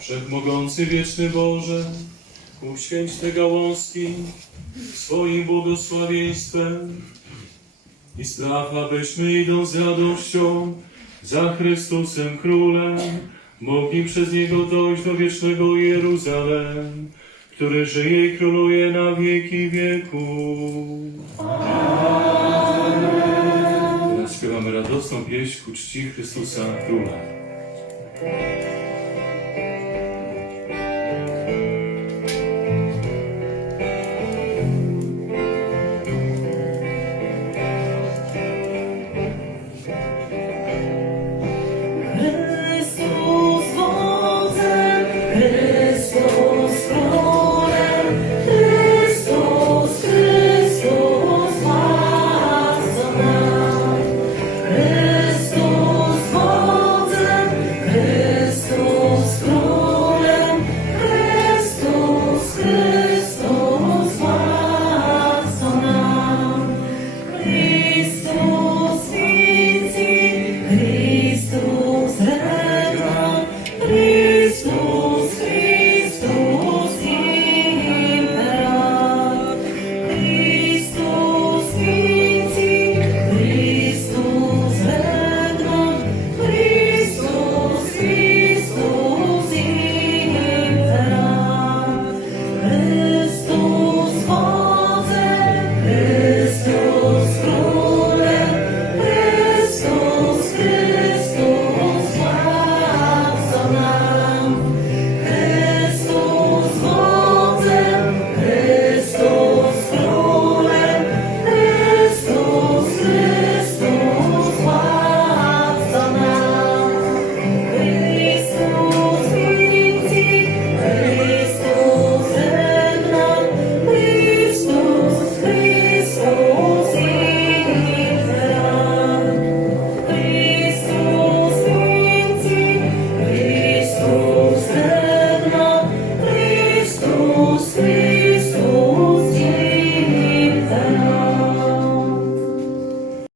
Wszechmogący, wieczny Boże, uświęć te gałązki swoim błogosławieństwem i spraw, abyśmy idąc z radością za Chrystusem Królem, mogli przez Niego dojść do wiecznego Jeruzalem, który żyje i króluje na wieki wieków. Teraz śpiewamy radosną pieśń ku czci Chrystusa Króla. Chrystus,